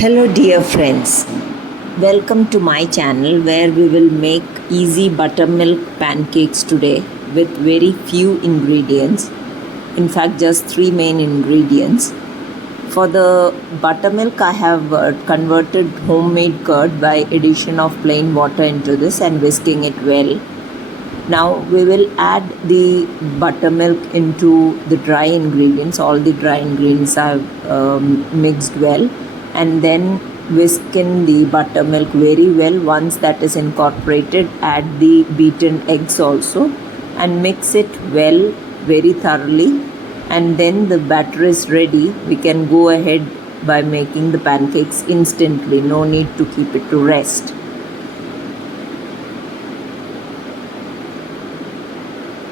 Hello dear friends, welcome to my channel where we will make easy buttermilk pancakes today with very few ingredients. In fact, just three main ingredients. For the buttermilk, I have converted homemade curd by addition of plain water into this and whisking it well. Now we will add the buttermilk into the dry ingredients. All the dry ingredients are mixed well, and then whisk in the buttermilk very well. Once that is incorporated, add the beaten eggs also and mix it well very thoroughly, and then the batter is ready. We can go ahead by making the pancakes instantly. No need to keep it to rest.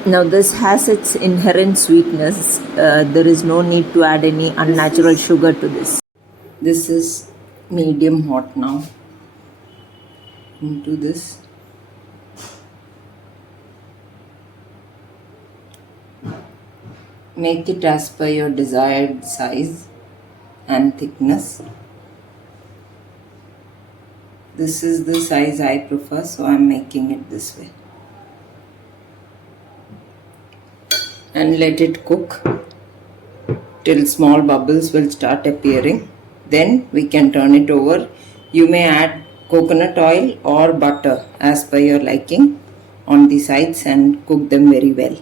Now this has its inherent sweetness. There is no need to add any unnatural sugar to this. This is medium hot now. Into this. Make it as per your desired size and thickness. This is the size I prefer, so I am making it this way. And let it cook till small bubbles will start appearing. Then we can turn it over. You may add coconut oil or butter as per your liking on the sides and cook them very well.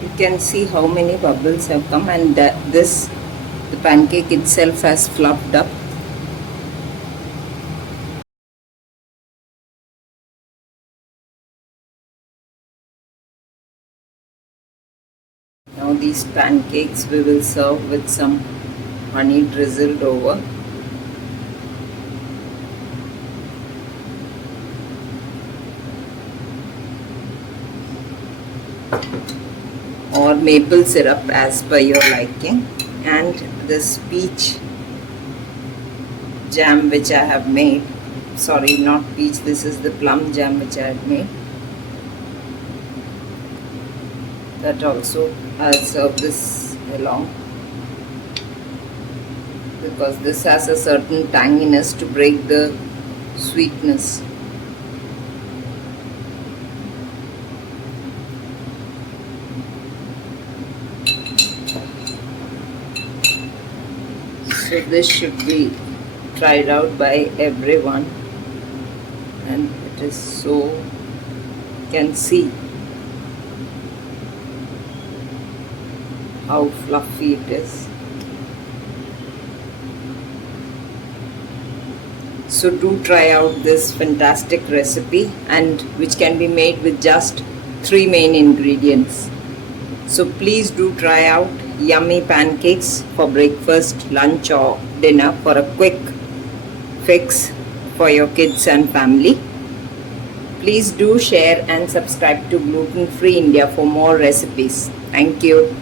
You can see how many bubbles have come, and the pancake itself has fluffed up. Now these pancakes we will serve with some honey drizzled over. Or maple syrup as per your liking, and this peach jam which I have made, sorry, not peach, this is the plum jam which I have made. That also I'll serve this along, because this has a certain tanginess to break the sweetness. So this should be tried out by everyone, and it is so, you can see how fluffy it is. So do try out this fantastic recipe, and which can be made with just three main ingredients. So please do try out yummy pancakes for breakfast, lunch or dinner for a quick fix for your kids and family. Please do share and subscribe to Gluten Free India for more recipes. Thank you.